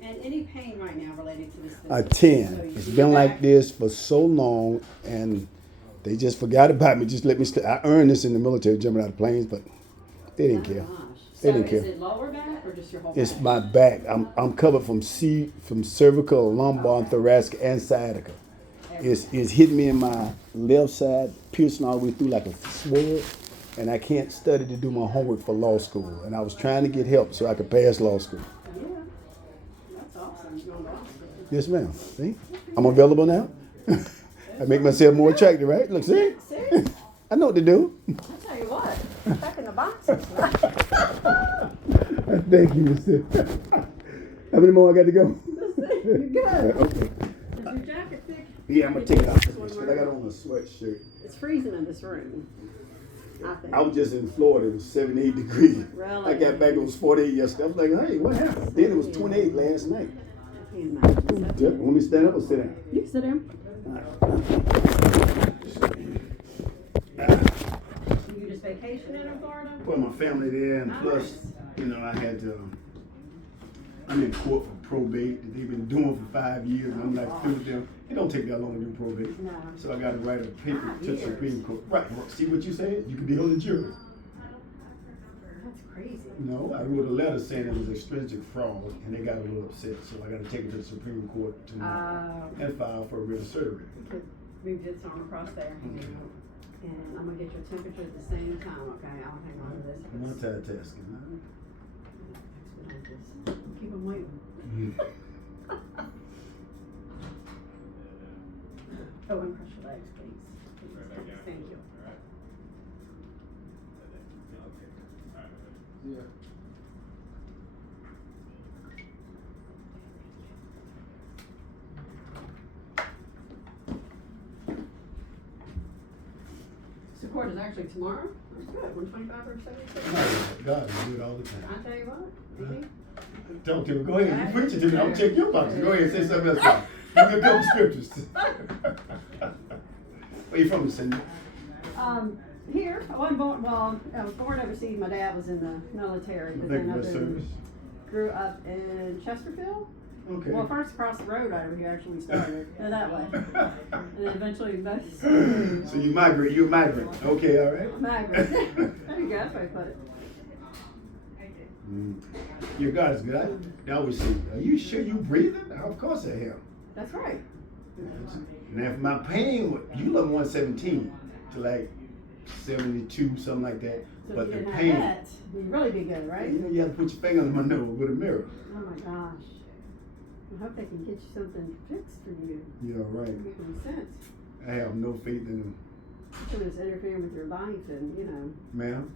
And any pain right now related to this A business? 10. So It's your been back- like this for so long, and they just forgot about me. Just let me. I earned this in the military, jumping out of planes, but they didn't care. Gosh. They So didn't is care. it lower back or just your whole It's back? my back. I'm covered from cervical, lumbar, and thoracic, and sciatica. It's hitting me in my left side, piercing all the way through like a sword, and I can't study to do my homework for law school. And I was trying to get help so I could pass law school. Yeah. That's awesome. You're going to law school. Yes, ma'am. See, I'm available now. I make myself more attractive, right? Look, see, See? I know what to do. I'll tell you what. Back in the boxes. Thank you, mister. How many more I got to go? You're good. Okay. Is your jacket thick? Yeah, I'm gonna take it off because I got on a sweatshirt. It's freezing in this room. I think. I was just in Florida. It was 78 degrees. Really? I got back. It was 48 yesterday. I was like, hey, what happened? Then it was 28 last night. I can't imagine. Yeah, want me to stand up or sit down? You can sit down. You just vacationing in Florida? Put my family there, and plus, you know, I had to. I'm in court for probate that they've been doing for 5 years, and I'm like through with them. It don't take that long to do probate. No. So I got to write a paper 5 to years. Supreme Court. Right. See what you said? You can be on the jury. That's crazy. No, I wrote a letter saying it was extrinsic fraud, and they got a little upset. So I got to take it to the Supreme Court tomorrow and file for a real certiorari. You could move this arm across there. And I'm going to get your temperature at the same time, okay? I'll hang on to this. Multitasking. Expedite this. Keep them waiting. Oh, and press your legs, please. Thank you. So court is actually tomorrow? That's good. 125 or 76? God, I do it all the time. I tell you what. Mhm. Don't do it. Go ahead. You preach it to me. I'm check your boxes. Go ahead. Say something else. Give me a couple scriptures. Where you from, Cindy? Here, I wasn't born, well, I was born overseas. My dad was in the military, but Thank then you I for service. grew up in Chesterfield. Okay. Well, first across the road over here actually started, that way. And then eventually most. So you migrate. You're a migrant. Okay, all right. Migrant. There you go, that's how I put it. Your God is good. I always say, are you sure you breathing? Of course I am. That's right. And if my pain, you look 117 to like 72, something like that. So But if the you didn't pain, have that, you'd really be good, right? you know, you have to put your finger on my nose with a mirror. Oh my gosh. I hope they can get you something fixed for you. You're right. Make any sense. I have no faith in them. So it's interfering with your life and, you know, Ma'am?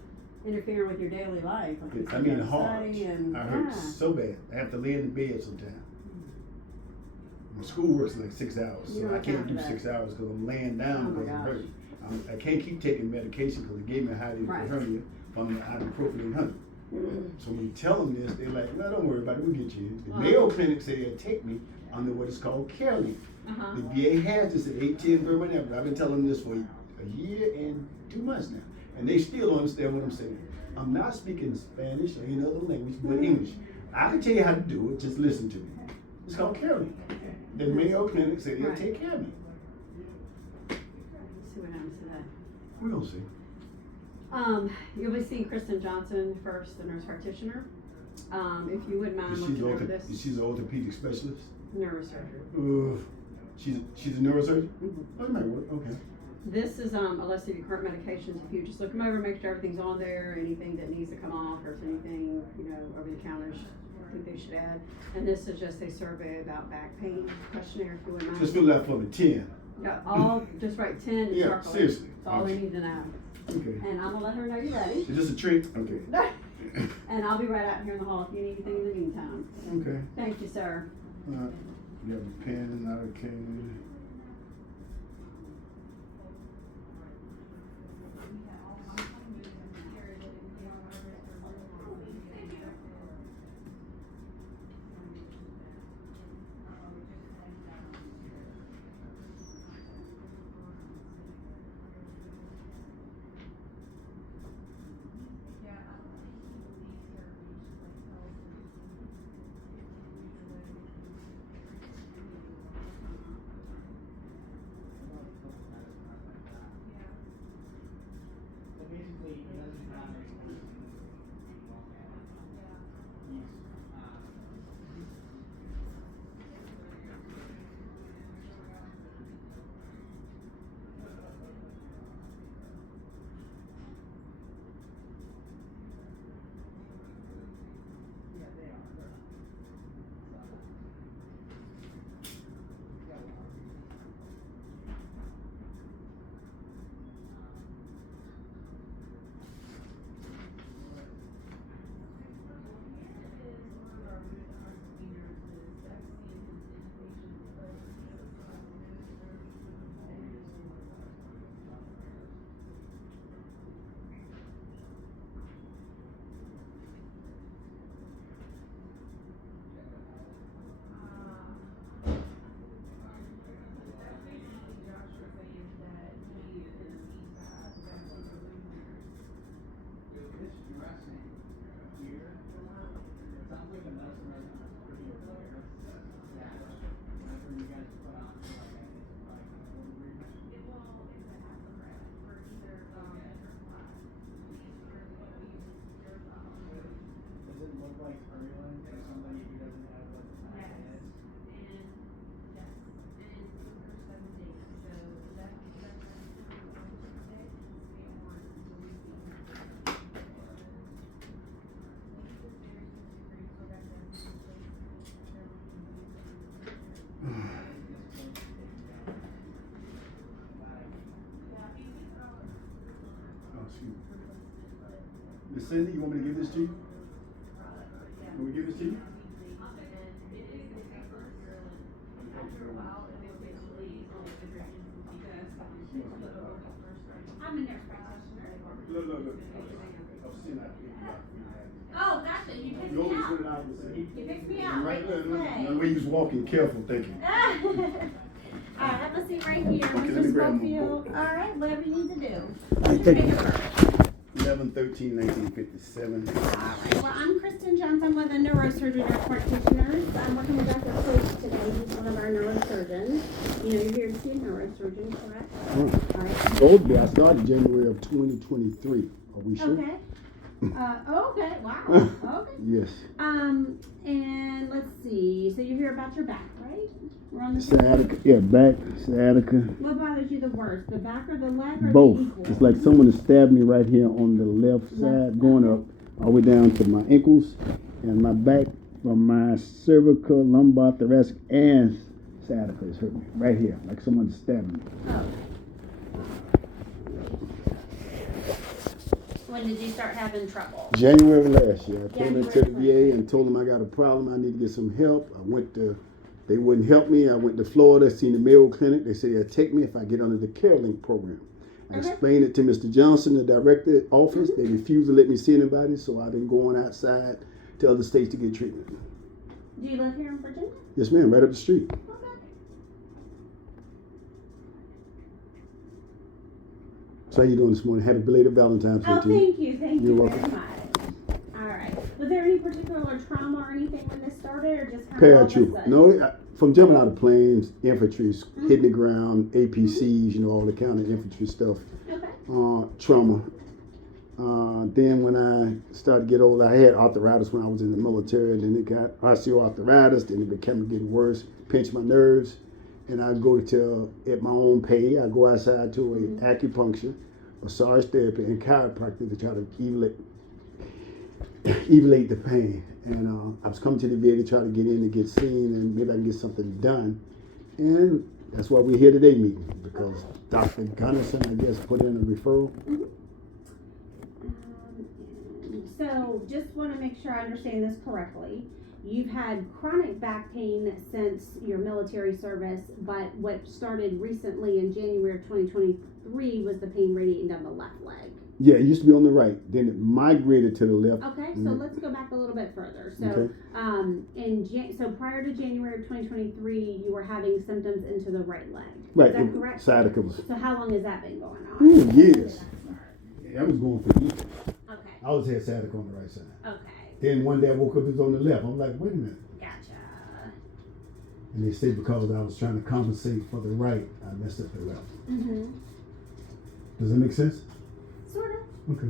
interfering with your daily life. Like you I said, mean, you hard. study and, I hurt yeah. so bad. I have to lay in the bed sometimes. My school works like 6 hours, You so don't I can't have do that. 6 hours because I'm laying Oh down my because I'm gosh. hurting. I can't keep taking medication because they gave me a high Right. hernia from the ibuprofen 100. So when you tell them this, they're like, no, don't worry about it, we'll get you. The Mayo Clinic said they'll take me under what is called care leave. Uh-huh. The VA has this at 810 Vermont Avenue. I've been telling them this for a year and 2 months now. And they still don't understand what I'm saying. I'm not speaking Spanish or any other language, but English. I can tell you how to do it, just listen to me. It's called care leave. The Mayo Clinic said they'll Right. take care of me. See what happens today. We're gonna see. You'll be seeing Kristen Johnson first, the nurse practitioner. If you wouldn't mind looking over this. She's an orthopedic specialist? Neurosurgeon. She's a neurosurgeon? Mhm. Oh, it might work. Okay. This is a list of your current medications. If you just look them over, make sure everything's on there, anything that needs to come off, or if anything, you know, over the counter, I think they should add. And this is just a survey about back pain questionnaire, if you wouldn't mind. Just fill that for me, 10. Yeah, all, just write 10 and Yeah, circle it. seriously. That's all they Okay. need to know. Okay. And I'm gonna let her know you're ready. Is this a trick? Okay. And I'll be right out here in the hall if you need anything in the meantime. Okay. Thank you, sir. You have a pen, okay. Cindy, you want me to give this to you? Can we give this to you? I'm a nurse practitioner. Look. Oh, gotcha. You picked You me always out. put it out and say, You picked me out. right Right this way. the way you was walking, careful, thank you. All right, have a seat right here, Okay, let me Mr. grab my Schofield. book. All right, whatever you need to do. All right, thank you. Take it first. 11/13/1957. All right, well, I'm Kristen Johnson. I'm one of the neurosurgeon nurse practitioners. I'm working with Dr. Coach today. He's one of our neurosurgeons. You know, you're here to see a neurosurgeon, correct? All right. Told me I started January of 2023. Are we sure? Okay. Okay, wow. Okay. Yes. And let's see. So you're here about your back, right? We're on the same Sciatica. Yeah, back, sciatica. What bothers you the worst, the back or the leg or Both. the equal? It's like someone has stabbed me right here on the left side, going up all the way down to my ankles and my back from my cervical, lumbar, thoracic, and sciatica is hurting me right here, like someone stabbed me. Oh. When did you start having trouble? January last year, I came into the January. VA and told them I got a problem. I need to get some help. They wouldn't help me. I went to Florida, seen the Mayo Clinic. They said they'd take me if I get under the CareLink program. I explained it to Mr. Johnson, the director office. They refused to let me see anybody, so I've been going outside to other states to get treatment. Do you live here in Virginia? Yes, ma'am, right up the street. Okay. So how you doing this morning? Happy belated Valentine's Day Oh, to you. thank you. Thank You're you welcome. very much. All right. Was there any particular trauma or anything when this started, or just kind of all of a Paratroop. sudden? No, from jumping out of planes, infantry, hitting the ground, APCs, all the kind of infantry stuff. Okay. Trauma. Then when I started to get older, I had arthritis when I was in the military. Then it got osteoarthritis. Then it became getting worse, pinched my nerves. And I go to, at my own pay, I go outside to a acupuncture, massage therapy, and chiropractor to try to elevate the pain. And I was coming to the VA to try to get in and get seen, and maybe I can get something done. And that's why we're here today meeting, because Dr. Gunnison, I guess, put in a referral. So just want to make sure I understand this correctly. You've had chronic back pain since your military service, but what started recently in January of 2023 was the pain radiating down the left leg. Yeah, it used to be on the right. Then it migrated to the left. Okay, so let's go back a little bit further. So, Okay. so prior to January of 2023, you were having symptoms into the right leg. Right. Is that correct? Sciatica was. So how long has that been going on? Years. Yeah, I was going for years. Okay. I always had sciatica on the right side. Okay. Then one day I woke up, it was on the left. I'm like, wait a minute. Gotcha. And they say because I was trying to compensate for the right, I messed up the left. Mm-hmm. Does that make sense? Sort of. Okay.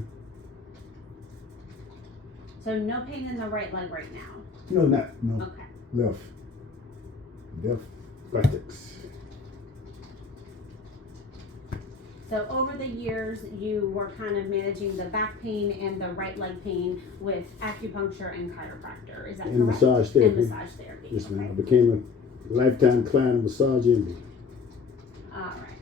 So no pain in the right leg right now. No, not. No. Okay. Left. Left. Buttocks. So over the years, you were kind of managing the back pain and the right leg pain with acupuncture and chiropractor. Is that And correct? massage therapy. And massage therapy. Yes, ma'am. Okay. I became a lifetime client of Massage Envy. All right.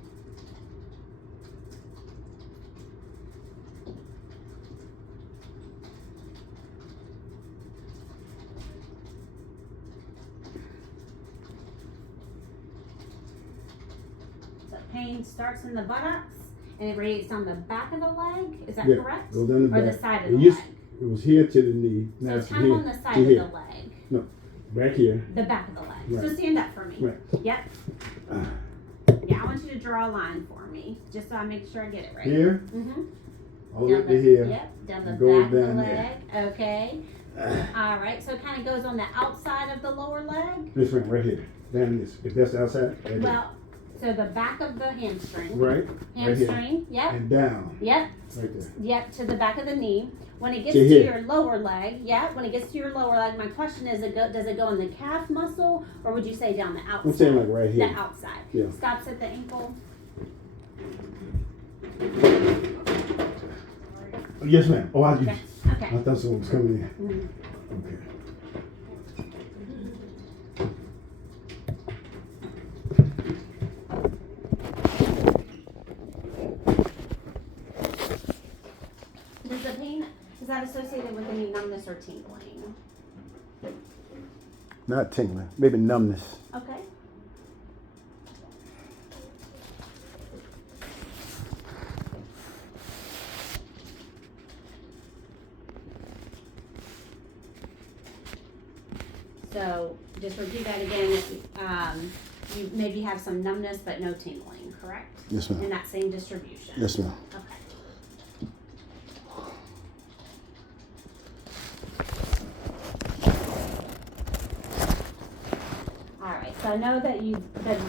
So pain starts in the buttocks and it radiates down the back of the leg. Is that correct? Goes down the Or back. the side of It the used- leg? It was here to the knee. So Now it's it's kind here of on the side to of here. the leg. No, back here. The back of the leg. Right. So stand up for me. Right. Yep. Yeah, I want you to draw a line for me, just so I make sure I get it right. Here, Mm-hmm. all the way to here. Yep, down the It goes back of the down leg. Okay. All right, so it kind of goes on the outside of the lower leg. This one right here. Down this. If that's the outside, right here. Well, so the back of the hamstring. Right. Right here. Hamstring. Yep. And down. Yep. Right there. Yep, to the back of the knee. When it gets To to here. your lower leg, yeah, when it gets to your lower leg, my question is, does it go in the calf muscle, or would you say down the outside? I'm saying like right here. The outside. Yeah. Stops at the ankle. Yes, ma'am. Oh, Okay. Okay. I thought someone was coming in. Mhm. Okay. Does the pain, is that numbness or tingling? Not tingling, maybe numbness. Okay. So just repeat that again. You maybe have some numbness but no tingling, correct? Yes, ma'am. In that same distribution. Yes, ma'am. Okay. So I know that you've been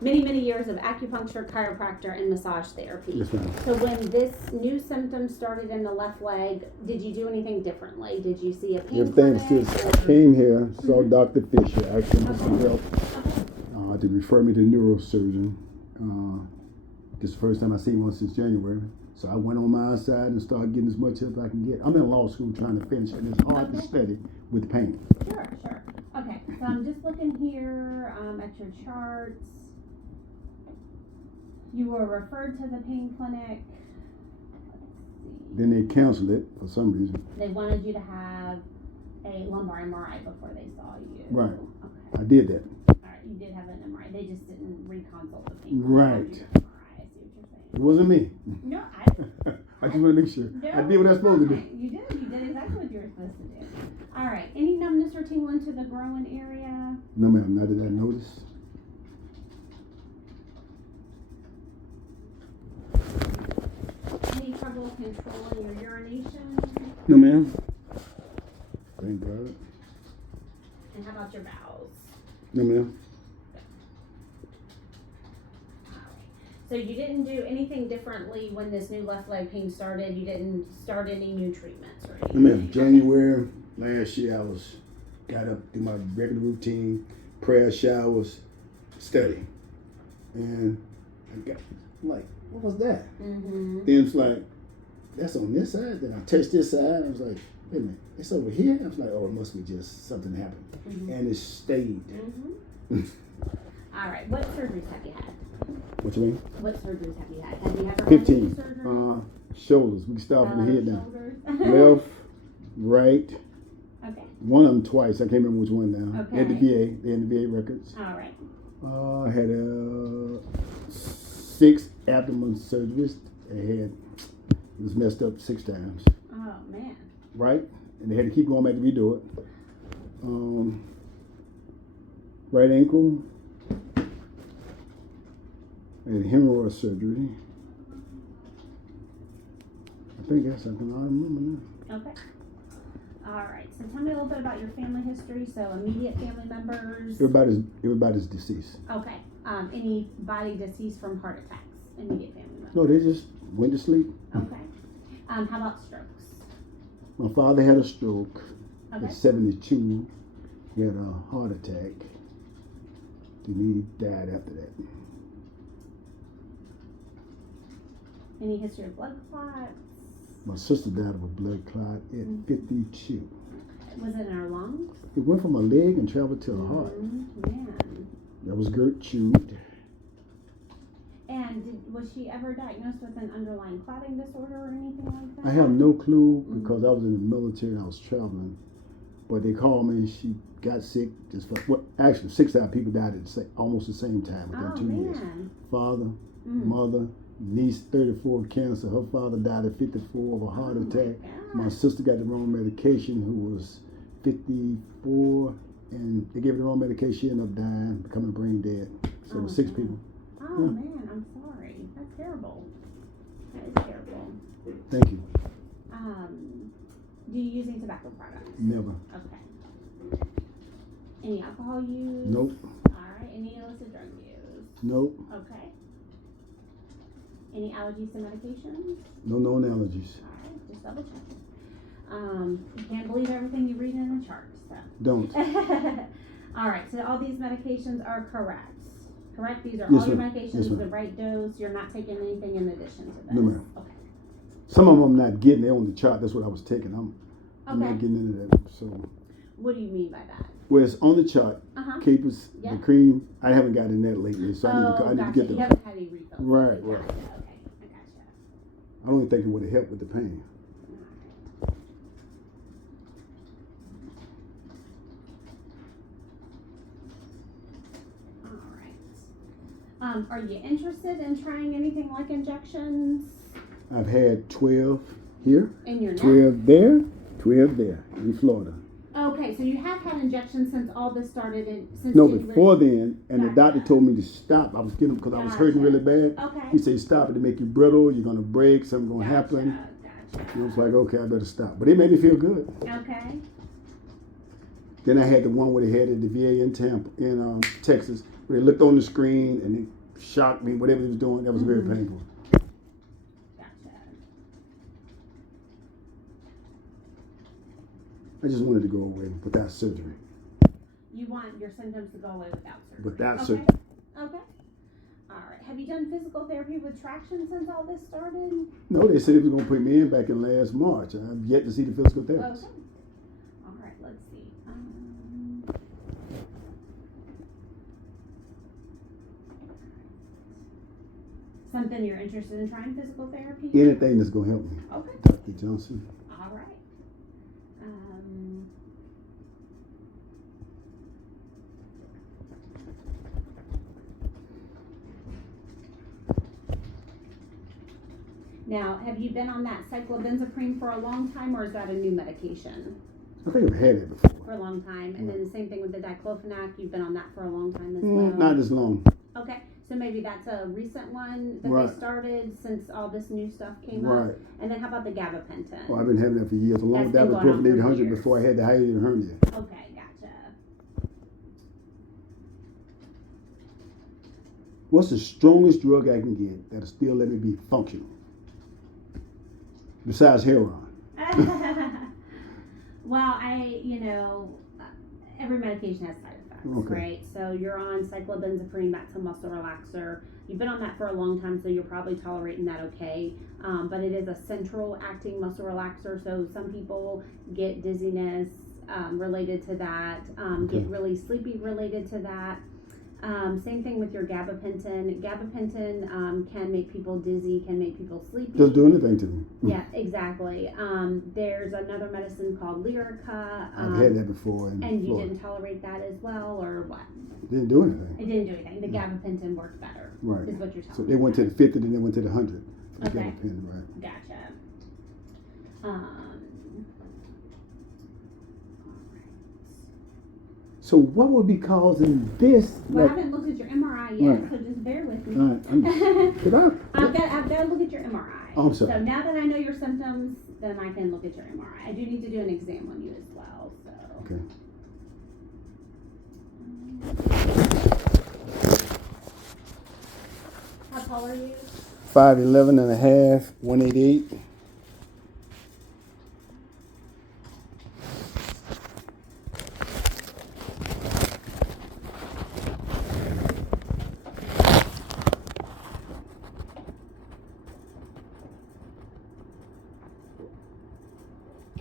many years of acupuncture, chiropractor, and massage therapy. Yes, ma'am. So when this new symptom started in the left leg, did you do anything differently? Did you see a pain Everything clinic? still. I came here, saw Mhm. Dr. Fisher, asked him for some Okay. help. To refer me to Neurosurgeon. This is the first time I seen one since January. So I went on my side and started getting as much help as I can get. I'm in law school trying to finish, and it's hard to Okay. study with pain. Sure. Okay, so I'm just looking here at your charts. You were referred to the pain clinic. Let's see. Then they canceled it for some reason. They wanted you to have a lumbar MRI before they saw you. Right. Okay. I did that. All right, you did have an MRI. They just didn't reconsult the pain clinic. Right. Or do the MRI. I see what you're saying. It wasn't me. No, I just want to make sure. I did what I was supposed to do. You did exactly what you were supposed to do. All right, any numbness or tingling to the groin area? No, ma'am, not that I noticed. Any trouble controlling your urination? No, ma'am. Thank God. And how about your bowels? No, ma'am. So you didn't do anything differently when this new left leg pain started? You didn't start any new treatments or anything? No, ma'am. January last year, I got up, do my regular routine, prayer, showers, study. And I got, like, what was that? Mm-hmm. Then it's like, that's on this side. Then I touched this side. I was like, wait a minute, it's over here. I was like, oh, it must be just something happened. Mm-hmm. And it stayed. Mm-hmm. All right, what surgeries have you had? What you mean? What surgeries have you had? Have you ever 15. had any surgery? Shoulders. We can start from the head down. Shoulders. Left, right. Okay. One of them twice. I can't remember which one now. Okay. At the VA. They had the VA records. All right. I had 6 abdomen surgeries. It was messed up 6 times. Oh, man. Right? And they had to keep going back to redo it. Right ankle. I had hemorrhoid surgery. I think that's something I remember now. Okay. All right. So tell me a little bit about your family history. So immediate family members. Everybody's deceased. Okay. Anybody deceased from heart attacks? Immediate family members. No, they just went to sleep. Okay. How about strokes? My father had a stroke Okay. at 72. He had a heart attack. Then he died after that. Any history of blood clots? My sister died of a blood clot at 52. Was it in her lungs? It went from her leg and traveled to her heart. Man. That was Gertrude. And was she ever diagnosed with an underlying clotting disorder or anything like that? I have no clue because I was in the military and I was traveling. But they called me and she got sick. Actually, 6 other people died at almost the same time within 2 years. Father, mother, niece 34 of cancer. Her father died at 54 of a heart attack. My sister got the wrong medication, who was 54, and they gave her the wrong medication. She ended up dying, becoming brain dead. So it was 6 people. Oh man, I'm sorry. That's terrible. That is terrible. Thank you. Do you use any tobacco products? Never. Okay. Any alcohol use? Nope. Alright, any illicit drug use? Nope. Okay. Any allergies to medications? No known allergies. Alright, just double check. You can't believe everything you read in the charts, so. Don't. Alright, so all these medications are correct. Correct? These are Yes, all your ma'am. medications, Yes, ma'am. the right dose. You're not taking anything in addition to this. No, ma'am. Okay. Some of them I'm not getting. They're on the chart. That's what I was taking. I'm Okay. not getting into that. So, What do you mean by that? where it's on the chart, capers, Yeah. the cream, I haven't gotten that lately. So I need to gotcha. get You those. haven't had any refills. Right, Gotcha. right. Okay, I gotcha. I don't think it would have helped with the pain. Are you interested in trying anything like injections I've had 12 here, in your neck? 12 there, 12 there in Florida. Okay, so you have had injections since all this started since No, January? before then, and the Gotcha. doctor told me to stop. I was getting because I was hurting really bad. Okay. He said, stop it, to make you brittle, you're gonna break, something's gonna happen. Gotcha. And I was like, okay, I better stop. But it made me feel good. Okay. Then I had the one where they had at the VA in Tampa, in Texas, where they looked on the screen and they shocked me, whatever they was doing. That was very painful. Gotcha. I just wanted to go away without surgery. You want your symptoms to go away without surgery? Without okay. surgery. Okay. All right. Have you done physical therapy with traction since all this started? No, they said they was gonna put me in back in last March. I've yet to see the physical therapist. Okay. All right. Let's see. Something you're interested in trying physical therapy? Anything that's gonna help me. Okay. Dr. Johnson. All right. Now, have you been on that cyclobenzaprine for a long time, or is that a new medication? I think I've had it before. For a long time, and then the same thing with the diclofenac. You've been on that for a long time as well. Not as long. Okay, so maybe that's a recent one that Right. they started since all this new stuff came up. Right. And then how about the gabapentin? Well, I've been having that for years. Along with That's that been was going on for 800 years. before I had the hiatus hernia. Okay, gotcha. What's the strongest drug I can get that'll still let me be functional? Besides heroin. Well, every medication has side effects, Okay. right? So you're on cyclobenzaprine, that's a muscle relaxer. You've been on that for a long time, so you're probably tolerating that okay. But it is a central acting muscle relaxer, so some people get dizziness related to that, get really sleepy related to that. Same thing with your gabapentin. Gabapentin can make people dizzy, can make people sleepy. Doesn't do anything to me. Yeah, exactly. There's another medicine called Lyrica. I've had that before. And you Florida. didn't tolerate that as well, or what? Didn't do anything. It didn't do anything. The gabapentin worked better, Right. is what you're telling So me. they went to the 50, then they went to the 100. For the Okay. gabapentin, right. Gotcha. So what would be causing this? Well, I Like, haven't looked at your MRI yet, Right. so just bear with me. all right, I've got to look at your MRI. Oh, I'm sorry. So now that I know your symptoms, then I can look at your MRI. I do need to do an exam on you as well. So. Okay. How tall are you? 5'11" and a half, 188.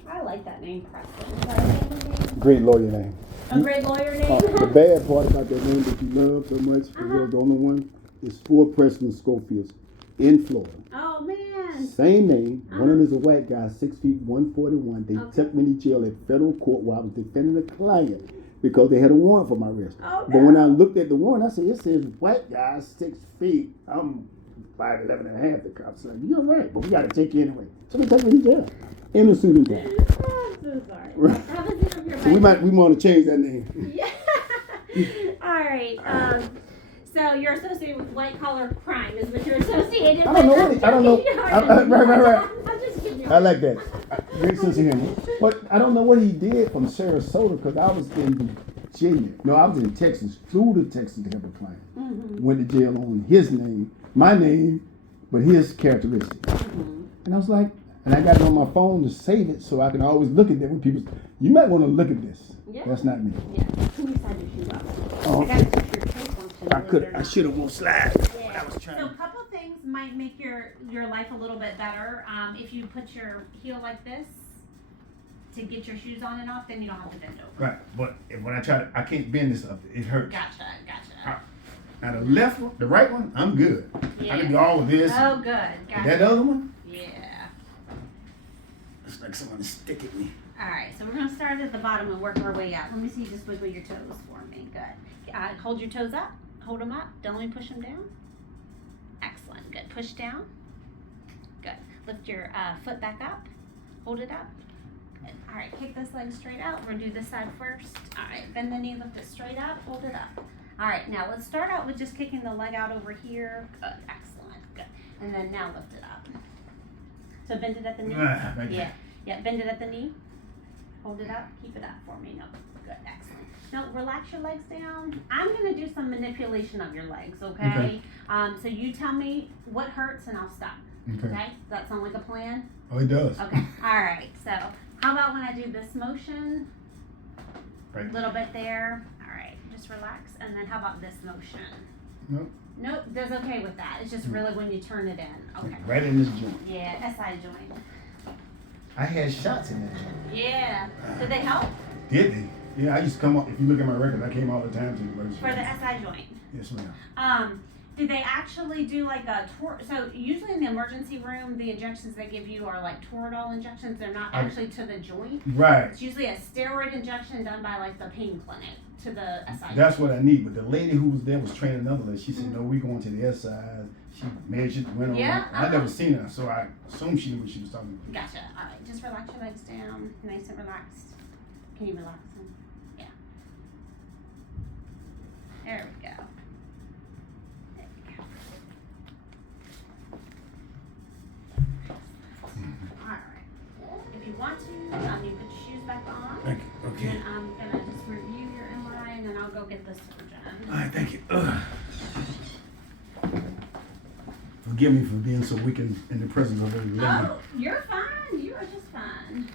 I like that name, Preston. Is that a family name? Great lawyer name. A great lawyer name? The bad part about that name that you love so much, because you're the only one, is 4 Preston Schofields in Florida. Oh, man. Same name. One of them is a white guy, 6 feet, 141. They Okay. took me to jail at federal court while I was defending a client because they had a warrant for my arrest. Oh, But when I looked at the warrant, I said, it says white guy, 6 feet. I'm 5'11" and a half. The cop said, you're right, but we got to take you anyway. So they took me to jail. In a suit and tie. I'm so sorry. Right. Have a sip of your So we want to change that name. Yeah. All right. So you're associated with white collar crime, is what you're associated with. I don't know what I don't know. Right. I'm just kidding. I like that. Great sense of humor. But I don't know what he did from Sarasota because I was in Virginia. No, I was in Texas. Flew to Texas to help a client. Mm-hmm. Went to jail on his name, my name, but his characteristics. Mm-hmm. And I was like, and I got it on my phone to save it so I can always look at that when people. You might want to look at this. Yeah. That's not me. Yeah. Can you slide your shoes up? Oh, I got to put your toe function. I should have won't slide. Yeah. When I was trying. So a couple things might make your life a little bit better. If you put your heel like this to get your shoes on and off, then you don't have to bend over. Right, but when I try to, I can't bend this up. It hurts. Gotcha. Now the left one, the right one, I'm good. Yeah. I can do all of this. Oh, good. Gotcha. That other one, Yeah. it's like someone stick at me. All right, so we're gonna start at the bottom and work our way out. Let me see you just wiggle your toes for me. Good. Hold your toes up. Hold them up. Don't let me push them down. Excellent. Good. Push down. Good. Lift your foot back up. Hold it up. Good. All right. Kick this leg straight out. We're going to do this side first. All right. Bend the knee. Lift it straight up. Hold it up. All right. Now let's start out with just kicking the leg out over here. Good. Excellent. Good. And then now lift it up. So bend it at the knee. Yeah. Yeah. Bend it at the knee. Hold it up. Keep it up for me. No. Good. Excellent. Now relax your legs down. I'm going to do some manipulation of your legs, okay? So you tell me what hurts and I'll stop. Okay? Does that sound like a plan? Oh, it does. Okay. All right. So how about when I do this motion? Right. A little bit there. All right. Just relax. And then how about this motion? Nope. Nope. That's okay with that. It's just really when you turn it in. Okay. Right in this joint. Yeah. SI joint. I had shots in that joint. Yeah. Did they help? Did they? Yeah, I used to come up. If you look at my record, I came all the time to the emergency For the SI joint. Yes, ma'am. Did they actually do like a so usually in the emergency room, the injections they give you are like Toradol injections. They're not actually to the joint. Right. It's usually a steroid injection done by like the pain clinic to the SI. That's what I need. But the lady who was there was training another lady. She said, "No, we going to the SI." She measured, went over. Yeah, I never seen her, so I assumed she knew what she was talking about. Gotcha. All right, just relax your legs down, nice and relaxed. Can you relax them? Yeah. There we go. There we go. All right. If you want to, you put your shoes back on. Thank you. Okay. And I'm gonna just review your MRI, and then I'll go get the surgeon. All right, thank you. Forgive me for being so weak in the presence of every lady. Oh, you're fine. You are just fine.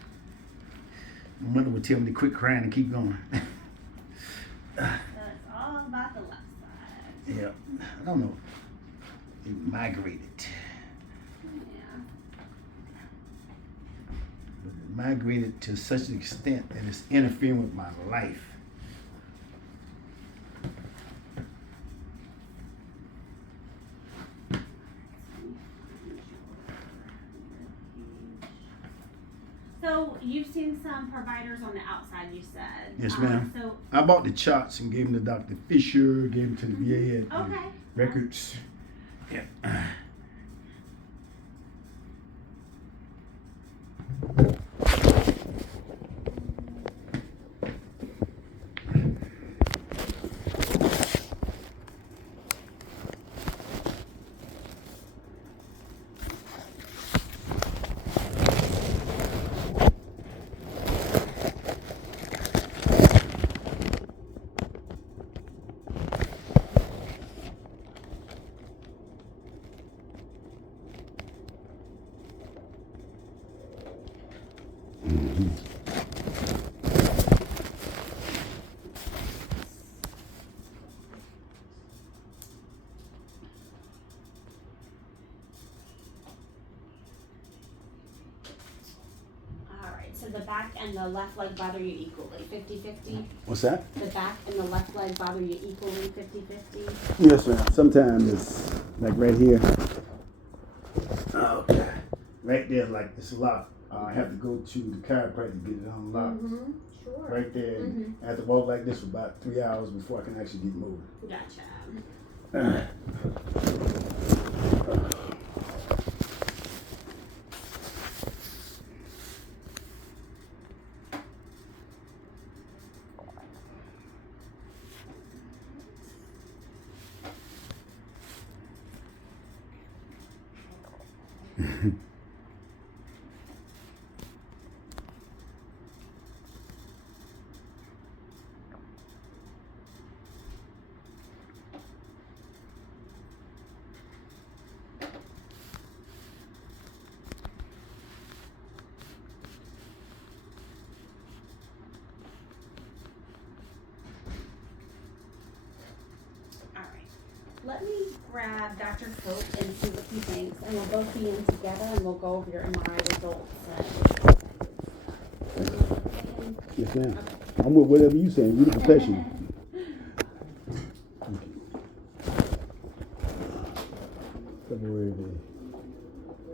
My mother would tell me to quit crying and keep going. So it's all about the left side. Yeah, I don't know. It migrated. Yeah. But it migrated to such an extent that it's interfering with my life. So you've seen some providers on the outside, you said. Yes, ma'am. So I bought the charts and gave them to Dr. Fisher, gave them to the VA at okay. records. Yeah. So the back and the left leg bother you equally, 50-50? What's that? The back and the left leg bother you equally, 50-50? Yes, ma'am. Sometimes it's like right here. Okay. Right there, like it's locked. I have to go to the chiropractor to get it unlocked. Mm-hmm. Sure. Right there. And I have to walk like this for about 3 hours before I can actually get moving. Gotcha. Let me grab Dr. Cope and see what he thinks, and we'll both be in together, and we'll go over your MRI results. Yes, ma'am. I'm with whatever you saying. You're the professional. February the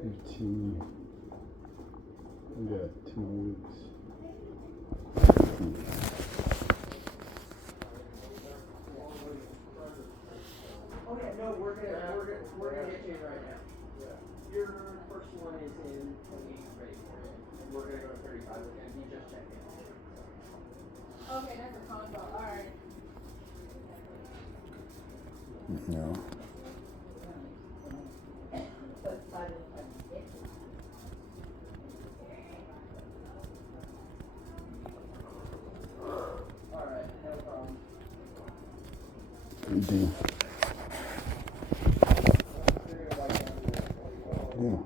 15th. We got 2 weeks. right now. Your first one is in 28, ready for it. And we're gonna go to 35 with him. He just checked in. Okay, that's a consult. All right. No. Alright, no problem. You do. Yeah.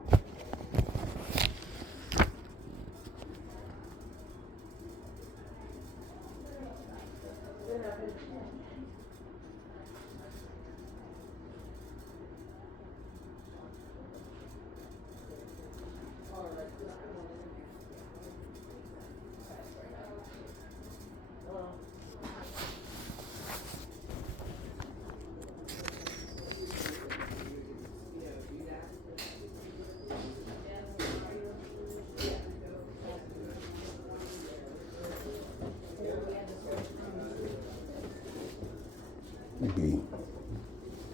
Okay.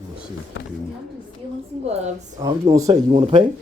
We'll see what you do. I'm just stealing some gloves. I was gonna say, you want to pay?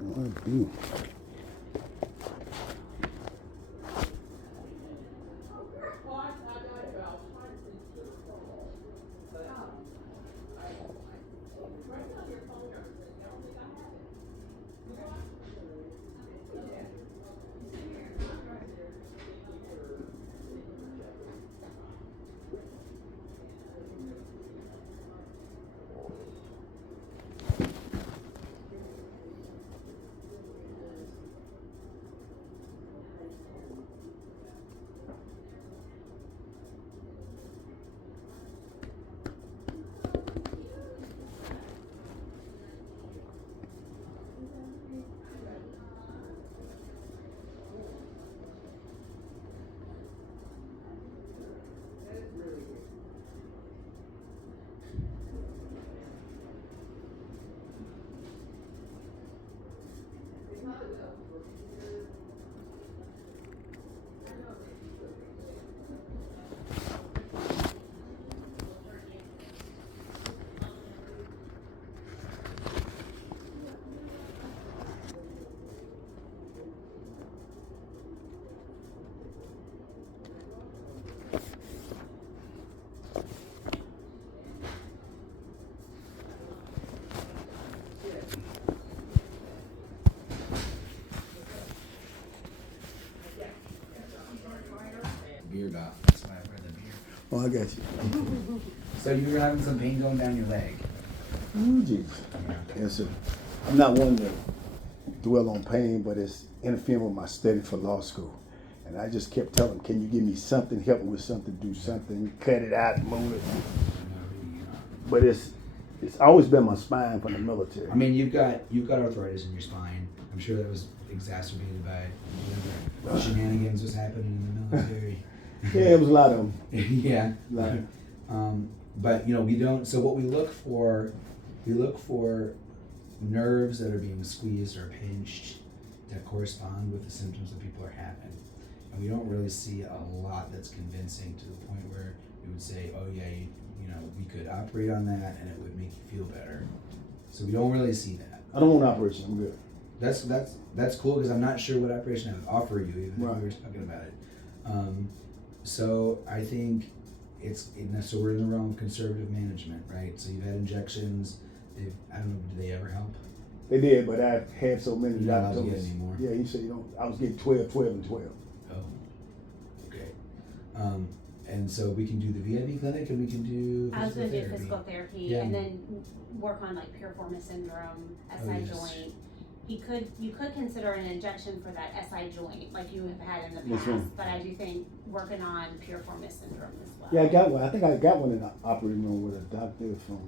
What do? I got you. So you were having some pain going down your leg. Ooh, Jesus. Yes, sir. I'm not one to dwell on pain, but it's interfering with my study for law school. And I just kept telling them, can you give me something, help me with something, do something, cut it out, move it. But it's always been my spine from the military. I mean, you've got arthritis in your spine. I'm sure that was exacerbated by whatever shenanigans was happening in the military. Yeah, it was a lot of them. Yeah. Like, But we don't. So what we look for nerves that are being squeezed or pinched that correspond with the symptoms that people are having, and we don't really see a lot that's convincing to the point where we would say, oh yeah, we could operate on that and it would make you feel better. So we don't really see that. I don't want operation. I'm good. That's cool because I'm not sure what operation I would offer you, even Right. if we were talking about it. So I think so we're in the realm of conservative management, right? So you've had injections. I don't know, do they ever help? They did, but I had so many You're not allowed to doctors. get any more? Yeah, he said you don't. I was getting 12, 12, and 12. Oh, okay. And so we can do the VIV clinic and we can do I was physical gonna do therapy. physical therapy Yeah. and then work on like piriformis syndrome, SI yes. joint. You could consider an injection for that SI joint like you have had in the Yes, past, ma'am. but I do think working on piriformis syndrome as well. Yeah, I got one. I think I got one in the operating room with a doctor from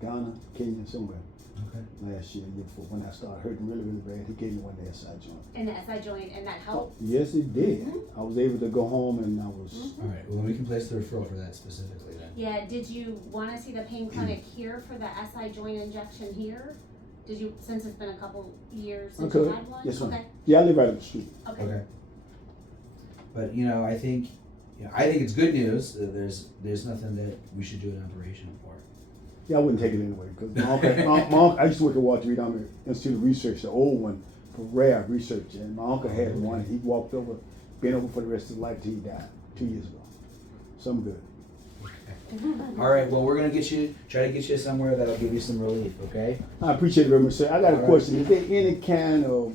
Ghana, Kenya, somewhere Okay. last year, year before. When I started hurting really, really bad, he gave me one of the SI joint. And the SI joint and that helped. Yes, it did. Mhm. I was able to go home and I was. Mhm. All right. Well, we can place the referral for that specifically then. Yeah, did you wanna see the pain clinic here for the SI joint injection here? Did you, since it's been a couple years since you Okay. had one? Yes, ma'am. Okay, Yeah, I live right up the street. okay. Okay. But I think it's good news. There's nothing that we should do an operation for. Yeah, I wouldn't take it anyway because my uncle, I used to work at Walter Reed Army Institute of Research, the old one for rare research, and my uncle had one. He walked over, been over for the rest of his life till he died 2 years ago. So I'm good. All right. Well, we're gonna try to get you somewhere that'll give you some relief. Okay. I appreciate it very much, sir. I got a All right. question. Is there any kind of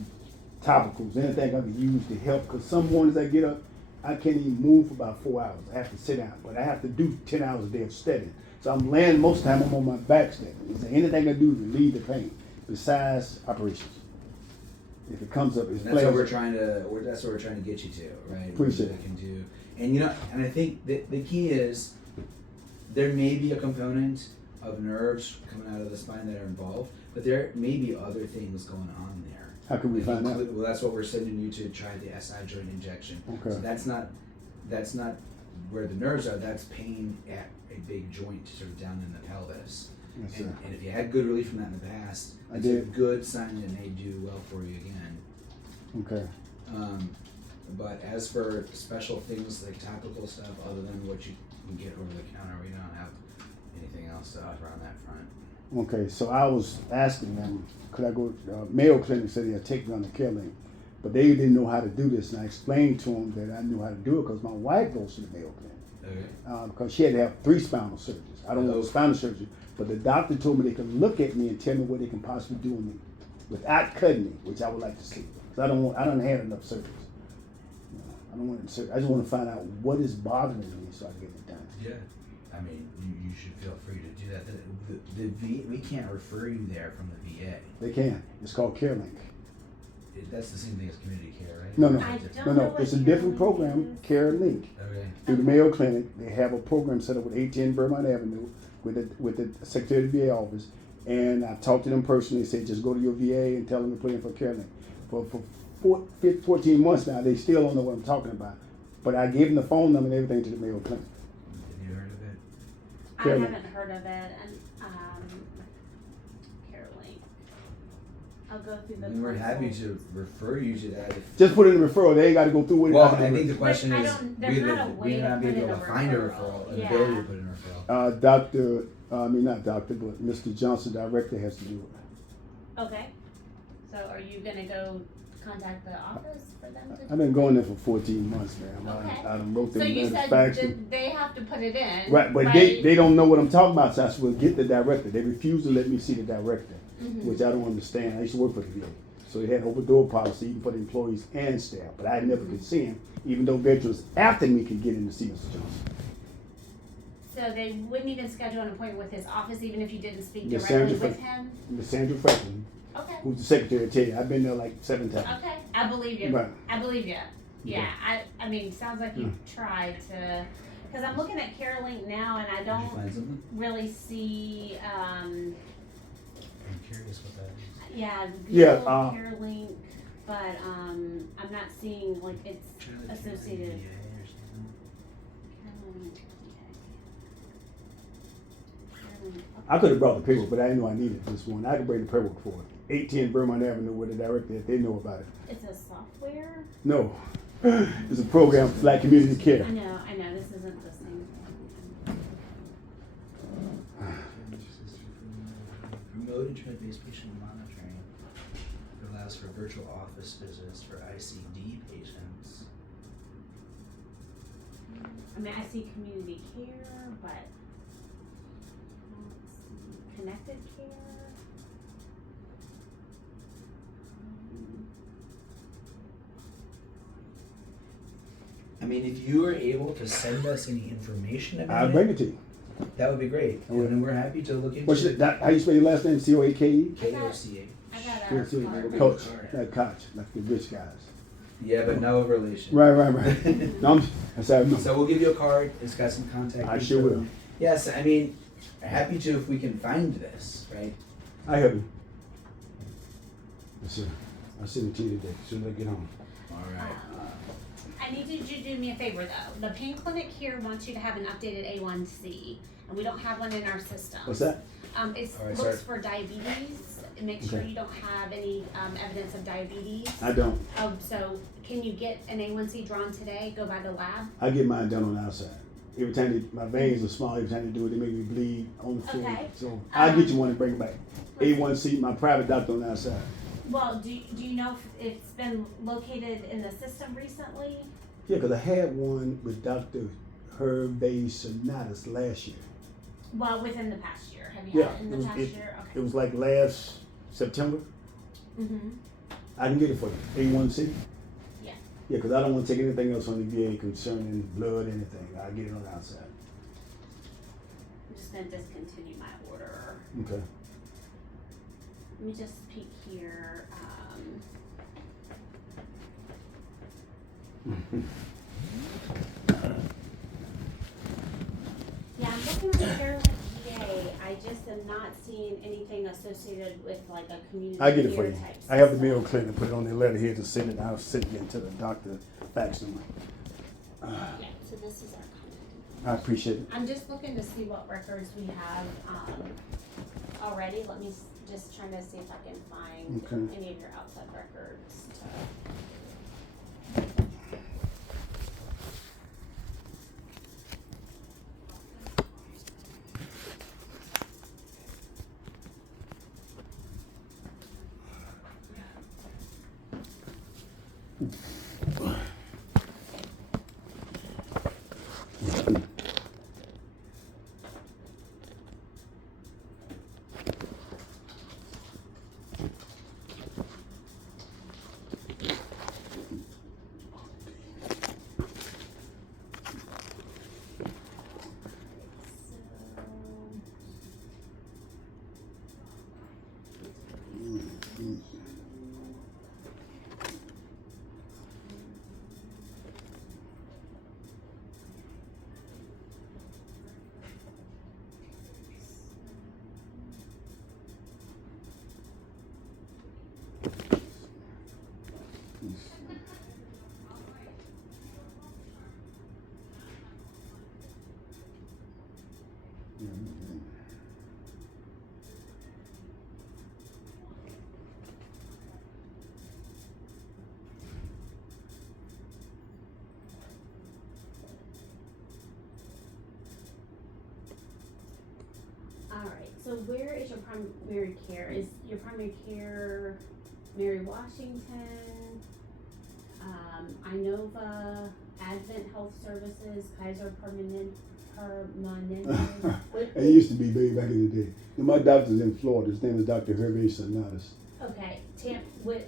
topicals, anything I can use to help? Because some mornings I get up, I can't even move for about 4 hours. I have to sit down, but I have to do 10 hours a day of studying. So I'm laying most of the time. I'm on my back studying. Is there anything I can do to relieve the pain besides operations? If it comes up, it's That's what we're flares. trying to get you to, right? Appreciate What it. we can do, and I think that the key is there may be a component of nerves coming out of the spine that are involved, but there may be other things going on there. How can we find out? Well, that's what we're sending you to try the SI joint injection. Okay. So that's not where the nerves are. That's pain at a big joint, sort of down in the pelvis. Yes, sir. And if you had good relief from that in the past, I it's a did. good sign that may do well for you again. Okay. But as for special things like topical stuff, other than what you can get over the counter, we don't have anything else to offer on that front. Okay, so I was asking them, could I go, Mayo Clinic said they'd take me on the care link, but they didn't know how to do this, and I explained to them that I knew how to do it because my wife goes to the Mayo Clinic. Okay. Because she had to have 3 spinal surgeries. I don't know Oh. the spinal surgery, but the doctor told me they could look at me and tell me what they can possibly do on me without cutting me, which I would like to see. 'Cause I don't have enough surgeries. I don't want to. I just want to find out what is bothering me so I can get it done. Yeah. I mean, you should feel free to do that. We can't refer you there from the VA. They can. It's called CareLink. That's the same thing as community care, right? No, no, I no, don't know no. what It's a different CareLink program, is. CareLink. Okay. Through the Mayo Clinic, they have a program set up with 810 Vermont Avenue with the Secretary of the VA office. And I talked to them personally. They said, just go to your VA and tell them to put in for CareLink. For 14 months now, they still don't know what I'm talking about. But I gave them the phone number and everything to the Mayo Clinic. Have you heard of it? I CareLink. haven't heard of it, and CareLink. I'll go through the. And we're happy consult. to refer you to that. If, Just put in a referral. They ain't got to go through with it. well, I think the question I is, don't- there's not a way we to not be put in able a to find a referral. referral, an Yeah. ability to put in a referral. Not doctor, but Mr. Johnson, director, has to do it. Okay, so are you gonna go contact the office for them to? I've been going there for 14 months, man. Okay. I done wrote So them you letters, said faxed that them. they have to put it in. Right, but they don't know what I'm talking about, so I said, well, get the director. They refuse to let me see the director, Mhm. which I don't understand. I used to work for the VA. So they had an open door policy even for the employees and staff, but I never could see him, even though veterans after me could get in to see Mr. Johnson. So they wouldn't even schedule an appointment with his office, even if you didn't speak Miss directly Sandra with him? Miss Sandra Franklin, Okay, who's the secretary, tell you, I've been there like 7 times. okay, I believe you. Right. I believe you. Yeah, I mean, sounds like you tried to, because I'm looking at CareLink now and I Did you don't find something? really see, I'm curious what that is. yeah, Yeah, Google CareLink, but, I'm not seeing, like, it's associated. CareLink, okay. I could have brought the paperwork, but I didn't know I needed this one. I could bring the paperwork for it. 18 Vermont Avenue with the director, they know about it. It's a software? No, it's a program for like community care. I know, this isn't the same. Remote internet-based patient monitoring allows for virtual office visits for ICD patients. I mean, I see community care, but I don't see connected care. I mean, if you are able to send us any information I'll about bring it, it to you. that would be great. I will. And then we're happy to look into What's it, how you spell your last name? COAKE? KOCA. I got Yeah, a see, card. Coach, like Koch, like the rich guys. Yeah, but no relation. Right. No, that's how I know. So we'll give you a card. It's got some contact. I info. sure will. Yes, I mean, happy to if we can find this, right? I help you. Yes, sir. I'll send it to you today, as soon as I get home. All right. I need you to do me a favor though. The pain clinic here wants you to have an updated A1C, and we don't have one in our system. What's that? It's All right, looks sorry. for diabetes. And make sure Okay. you don't have any evidence of diabetes. I don't. So can you get an A1C drawn today? Go by the lab. I get mine done on the outside. Every time my veins are small, every time they do it, they make me bleed on the floor. Okay. So I'll get you one and bring it back. A1C, my private doctor on the outside. Well, do you know if it's been located in the system recently? Yeah, because I had one with Dr. Hervé Sonatas last year. Well, within the past year. Have you Yeah, had it in it the was- past it- year? It Okay. was like last September. Mm-hmm. I can get it for you. A1C? Yeah. Yeah, because I don't want to take anything else on the VA concerning blood, anything. I'll get it on the outside. I'm just gonna discontinue my order. Okay. Let me just peek here. Yeah, I'm looking at CareLink VA. I just am not seeing anything associated with like a community I get it for care you. type I have the system. Mayo Clinic, put it on their letterhead to send it. I'll send it to the doctor, fax them. Yeah, so this is our contact. I appreciate it. I'm just looking to see what records we have already. Let me just trying to see if I can find Okay. any of your outside records. All right, so where is your primary care? Is your primary care Mary Washington, Inova, Advent Health Services, Kaiser Permanente? It used to be baby back in the day. And my doctor's in Florida. His name is Dr. Hervé Sonatas. Okay,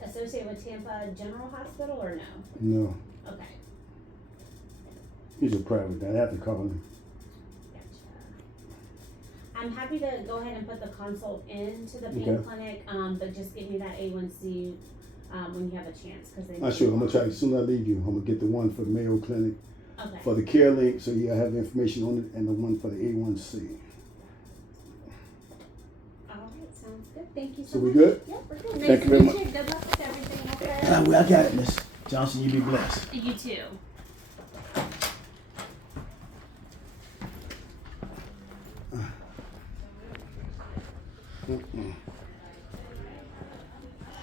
associated with Tampa General Hospital or no? No, Okay, he's a private. I have to call him. gotcha. I'm happy to go ahead and put the consult into the pain Okay. clinic, but just give me that A1C, when you have a chance, cause they. Sure. I'm gonna try as soon as I leave you. I'm gonna get the one for the Mayo Clinic Okay. for the care link, so you have the information on it, and the one for the A1C. Alright, sounds good, thank you so So much. we good? Yep, we're good. Thank Nice you to very meet much. you. Good luck with everything, okay? Well, I got it, Miss Johnson. You be blessed. You too.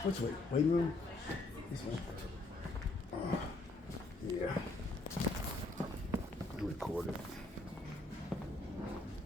Which way? Waiting room? This way. Yeah. I recorded.